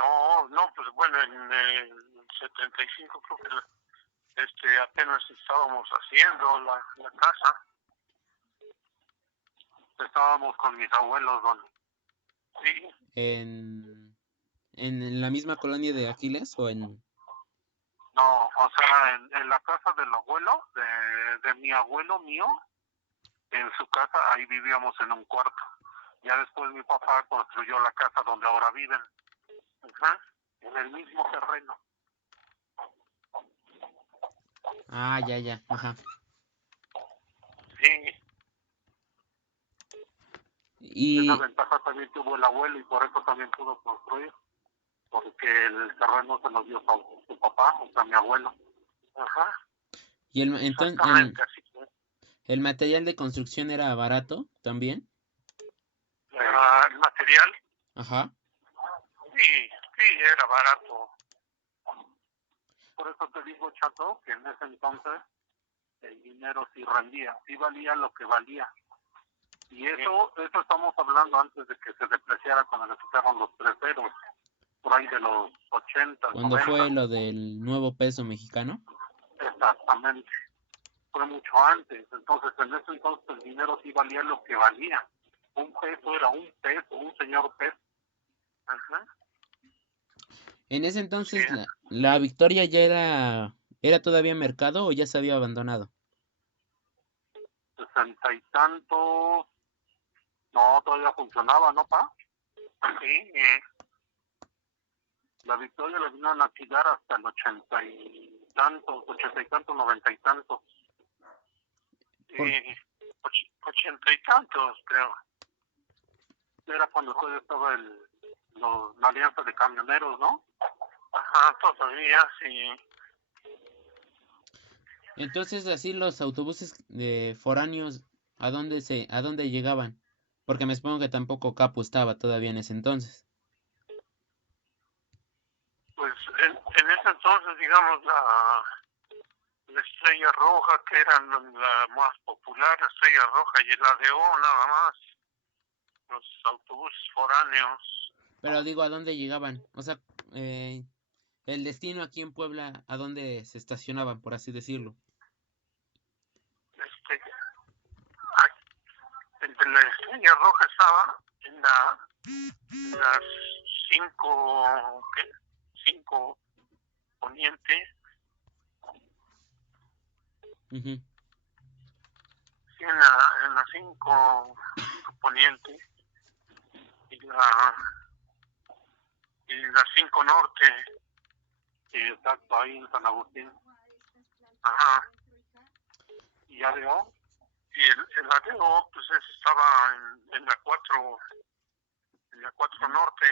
No, no, pues bueno, en el 75 creo que apenas estábamos haciendo la casa. Estábamos con mis abuelos, don. Sí, ¿En la misma colonia de Aquiles o en...? no, o sea, en la casa del abuelo, de mi abuelo mío, en su casa, ahí vivíamos en un cuarto. Ya después mi papá construyó la casa donde ahora viven. Ajá, en el mismo terreno. Ah, ya, ya, ajá. Sí, esa Y ventaja también tuvo el abuelo y por eso también pudo construir, porque el terreno se lo dio su papá, o sea, mi abuelo. Ajá, entonces exactamente así fue. el material de construcción era barato también. El material, Ajá. sí, sí, era barato. Por eso te digo, Chato, que en ese entonces el dinero sí rendía, sí valía lo que valía. Y eso estamos hablando antes de que se depreciara cuando le quitaron los 3 ceros, por ahí de los 80, Cuando 90. fue lo del nuevo peso mexicano. Exactamente. Fue mucho antes. Entonces, en ese entonces el dinero sí valía lo que valía. Un peso era un peso, un señor peso. Ajá. En ese Sí, entonces la Victoria ya era todavía mercado o ya se había abandonado. 60 y tantos. No, todavía funcionaba, ¿no, pa? Sí, la Victoria la vinieron a alquilar hasta el 80 y tantos, 90 y tantos. Por, 80 y tantos, creo. Era cuando todavía estaba la alianza de camioneros, ¿no? Ajá, todavía, sí. entonces así los autobuses de foráneos, a dónde llegaban? Porque me supongo que tampoco Capo estaba todavía en ese entonces. Pues en ese entonces, digamos, la Estrella Roja, que era la más popular, la Estrella Roja y el ADO, nada más, los autobuses foráneos. Pero digo, ¿a dónde llegaban? O sea, el destino aquí en Puebla, ¿a dónde se estacionaban, por así decirlo? Este, entre la Estrella Roja estaba en las 5, ¿qué? 5 poniente, Ujú. sí, en la 5 poniente y la 5 norte. Sí, exacto, ahí en San Agustín. Ajá. Y ADO. Y el ADO, pues ese estaba en la 4 norte.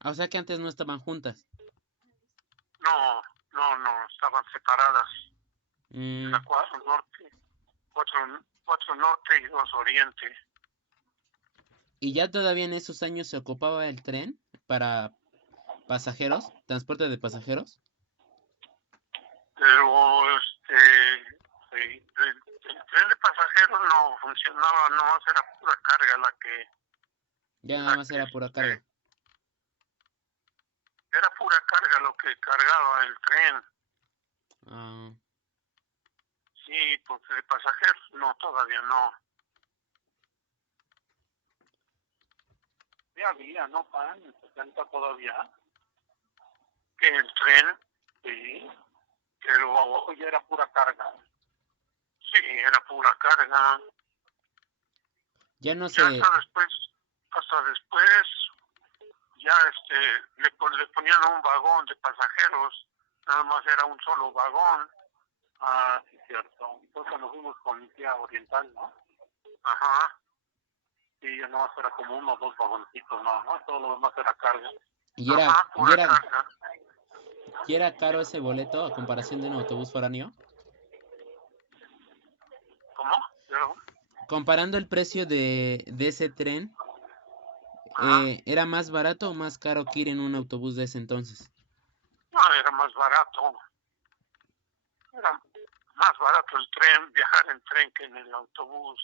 Ah, o sea que antes no estaban juntas. No, no, no, estaban separadas. La Mm, 4 norte, 4 norte y 2 oriente. ¿Y ya todavía en esos años se ocupaba el tren para pasajeros, transporte de pasajeros? Pero sí, el tren de pasajeros no funcionaba, nomás era pura carga Ya nada la más que era pura carga. era pura carga lo que cargaba el tren. Ah, Sí, porque de pasajeros no, todavía no. Sí había, ¿no, pan? En 70 todavía. Que el tren, sí, pero ya era pura carga. Sí, era pura carga. ya no Ya se, hasta después, ya le ponían un vagón de pasajeros, nada más era un solo vagón. Ah, sí, cierto. Entonces nos fuimos con mi tía oriental, ¿no? Ajá. Sí, ya no era como uno o dos vagoncitos, no, todo lo demás era carga. y era, Ajá, pura carga. y era caro ese boleto a comparación de un autobús foráneo. ¿Cómo? ¿Pero? Comparando el precio de ese tren, Ajá. ¿era más barato o más caro que ir en un autobús de ese entonces? No, era más barato. Era más barato el tren, viajar en tren que en el autobús.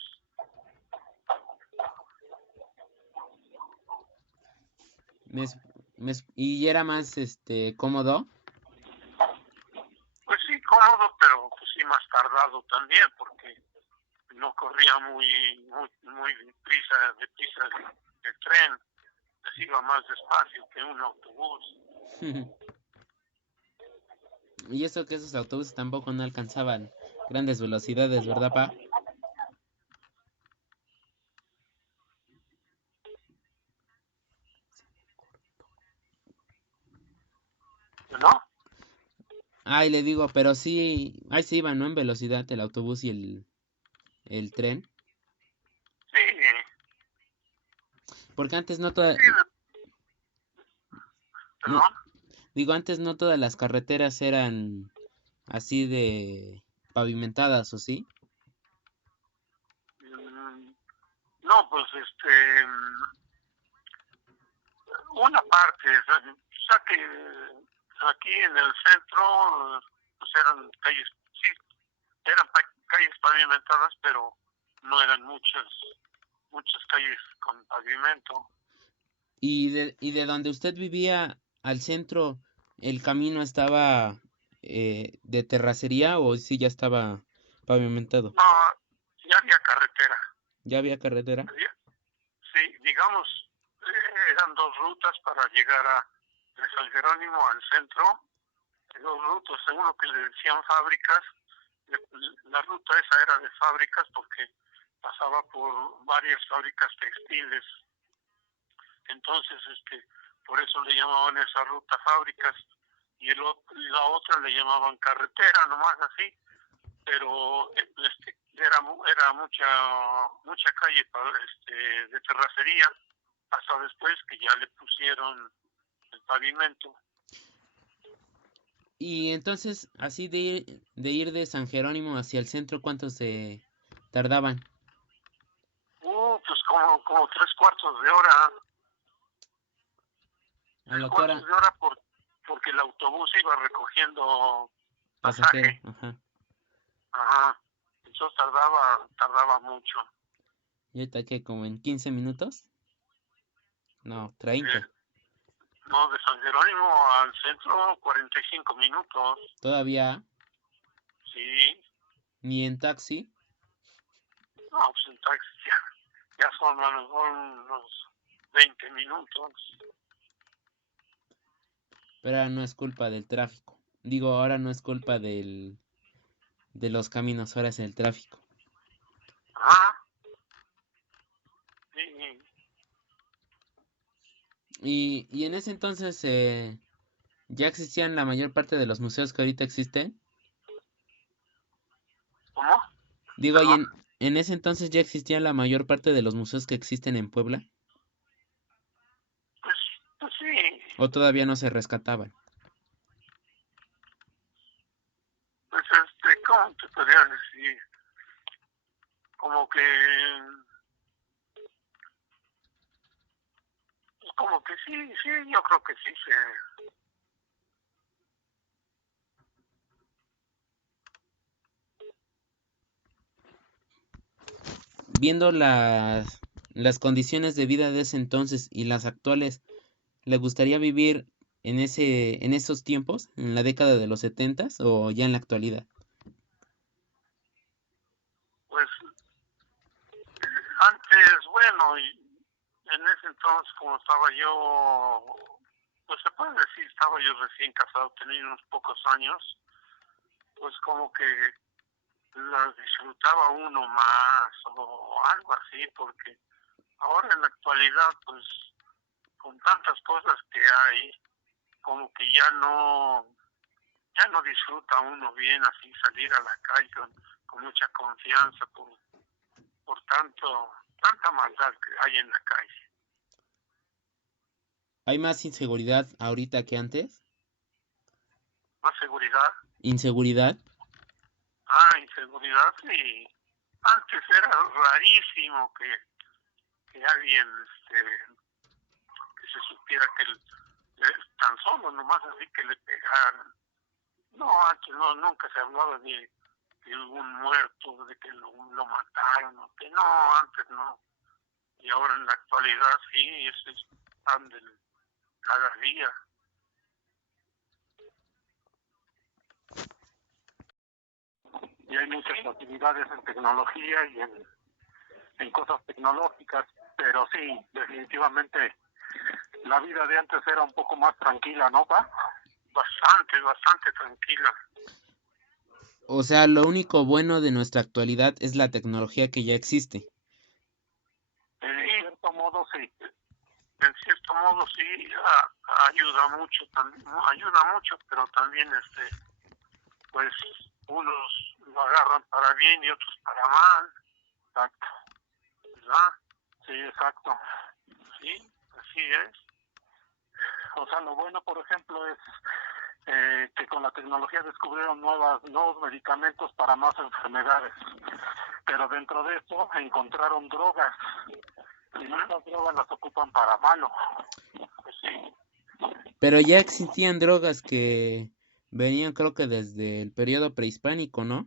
Me, Y era más cómodo. Pues sí, cómodo, pero pues sí más tardado también, porque no corría muy deprisa el tren, pues iba más despacio que un autobús. Y eso que esos autobuses tampoco no alcanzaban grandes velocidades, ¿verdad, pa? ¿No? Ay, le digo, pero sí, ahí se iban, ¿no? En velocidad el autobús y el tren. Sí, Porque antes no toda, sí, no, perdón. digo, antes no todas las carreteras eran así de pavimentadas, ¿o sí? Mm, no, pues una parte, o sea que aquí en el centro pues eran calles, sí, eran calles pavimentadas, pero no eran muchas calles con pavimento. Y de donde usted vivía al centro, ¿el camino estaba de terracería o sí ya estaba pavimentado? No, ya había carretera. ¿Ya había carretera? Sí, digamos, eran dos rutas para llegar de San Jerónimo al centro, dos rutas, uno que le decían fábricas, la ruta esa era de fábricas porque pasaba por varias fábricas textiles, entonces por eso le llamaban esa ruta fábricas y la otra le llamaban carretera, nomás así, pero era mucha calle de terracería hasta después que ya le pusieron el pavimento. Y entonces, así de ir de San Jerónimo hacia el centro, ¿cuánto se tardaban? Pues como 3 cuartos de hora, A tres lo que cuartos hora de hora porque el autobús iba recogiendo pasajero, pasaje. ajá. Ajá. Entonces tardaba mucho. ¿Y ahorita qué, como en 15 minutos? No, Eh, 30. no, de San Jerónimo al centro, 45 minutos. Todavía Sí, ni en taxi, no, pues en taxi ya son a lo mejor unos 20 minutos. pero ahora no es culpa del tráfico. Digo, ahora no es culpa de los caminos, ahora es el tráfico. Ajá. Sí. Y en ese entonces ya existían la mayor parte de los museos que ahorita existen. ¿Cómo? Digo, y Perdón. en ese entonces ya existían la mayor parte de los museos que existen en Puebla. Pues, pues sí, ¿O todavía no se rescataban? pues ¿cómo te podría decir? Como que, como que sí, yo creo que sí Viendo las condiciones de vida de ese entonces y las actuales, ¿le gustaría vivir en esos tiempos, en la década de los setentas o ya en la actualidad? pues antes, bueno, y en ese entonces como estaba yo, pues se puede decir, estaba yo recién casado, tenía unos pocos años, pues como que las disfrutaba uno más o algo así, porque ahora en la actualidad, pues con tantas cosas que hay, como que ya no disfruta uno bien así salir a la calle con mucha confianza por tanta maldad que hay en la calle. ¿Hay más inseguridad ahorita que antes? Más seguridad. ¿Inseguridad? Inseguridad, sí. Antes era rarísimo que alguien que se supiera tan solo, nomás así que le pegaran. No, antes no, nunca se hablaba de un muerto, de que lo mataron, o que no, antes no. Y ahora en la actualidad sí, ese es pan cada día. Y hay muchas facilidades en tecnología y en cosas tecnológicas, pero sí, definitivamente la vida de antes era un poco más tranquila, ¿no, pa? Bastante tranquila. O sea, lo único bueno de nuestra actualidad es la tecnología que ya existe. En cierto modo sí. En cierto modo sí, ayuda mucho, pero también pues unos lo agarran para bien y otros para mal. Exacto. ¿Verdad? Sí, exacto. Sí, así es. O sea, lo bueno, por ejemplo, es que con la tecnología descubrieron nuevos medicamentos para más enfermedades. Pero dentro de eso encontraron drogas. Y estas drogas las ocupan para malo. Pues sí. Pero ya existían drogas que venían, creo que desde el periodo prehispánico, ¿no?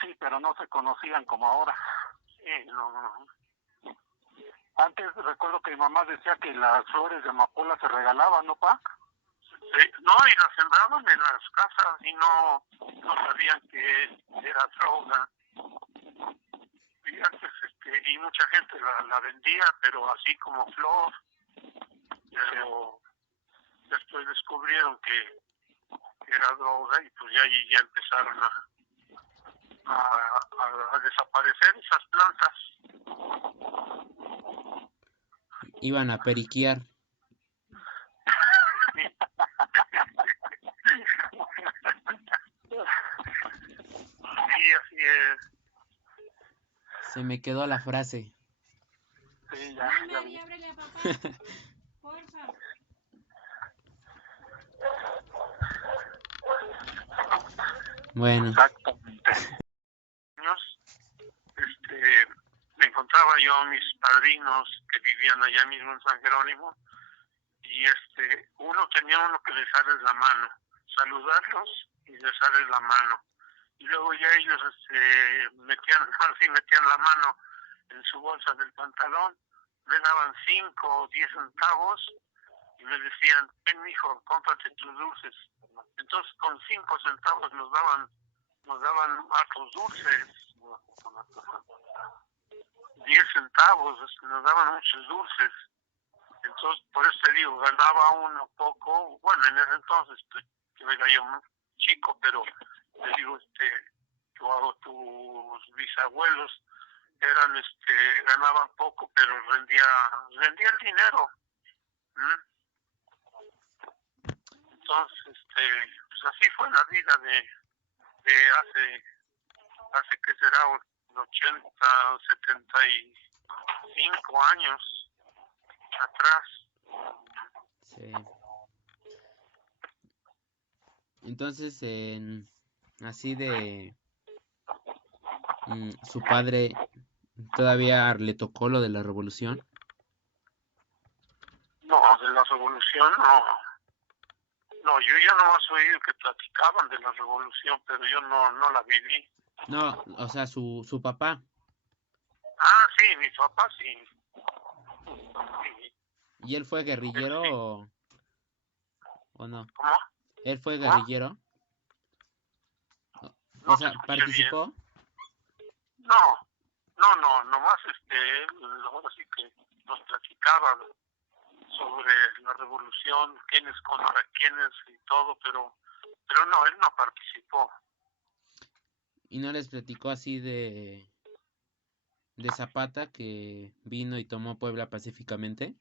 Sí, pero no se conocían como ahora. Sí, no. Antes recuerdo que mi mamá decía que las flores de amapola se regalaban, ¿no, pa? Sí, no, y las sembraban en las casas y no sabían que era droga. Y antes, y mucha gente la vendía, pero así como flor. Pero después descubrieron que era droga y pues ya empezaron a desaparecer esas plantas. Iban a periquear. Sí, así es. Se me quedó la frase. Sí, ya. Mari, ábrele a papá. Porfa. Bueno. Exactamente. Me encontraba yo a mis padrinos que vivían allá mismo en San Jerónimo y uno tenía que besarles la mano, saludarlos y besarles la mano. Y luego ya ellos metían la mano en su bolsa del pantalón, le daban 5 o 10 centavos y le decían, ven mijo, cómprate tus dulces. Entonces con 5 centavos nos daban hartos dulces. 10 centavos, nos daban muchos dulces. Entonces, por eso te digo, ganaba uno poco. Bueno, en ese entonces, pues, yo era yo chico, pero te digo, tus bisabuelos ganaban poco, pero rendía el dinero. Entonces, pues así fue la vida de hace que será 80, 75 años atrás. Sí. Entonces, así de su padre todavía le tocó lo de la revolución. No, de la revolución no. No, yo ya nomás oí que platicaban de la revolución, pero yo no la viví. No, o sea, su papá. Ah, sí, mi papá sí. Sí. ¿Y él fue guerrillero o no? ¿Cómo? ¿Él fue ¿Cómo? guerrillero? O No te sea, escuché ¿participó? bien. Nomás ahora sí que nos platicaban sobre la revolución, quiénes contra quiénes y todo, pero no, él no participó. ¿Y no les platicó así de Zapata que vino y tomó Puebla pacíficamente?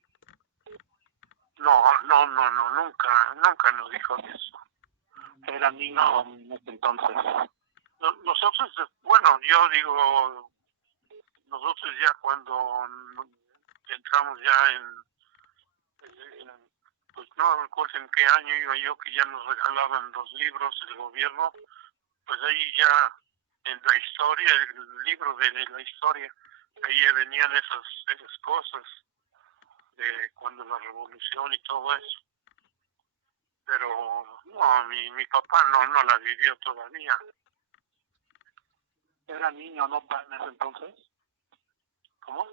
Nunca nos dijo eso. Era niño en ese entonces. Nosotros, bueno, yo digo, nosotros ya cuando entramos ya pues no recuerdo en qué año iba yo, que ya nos regalaban los libros del gobierno, pues ahí ya en la historia, el libro de la historia, ahí venían esas cosas de cuando la revolución y todo eso. Pero no, mi papá no la vivió todavía. ¿Era niño, no, en ese entonces? ¿Cómo?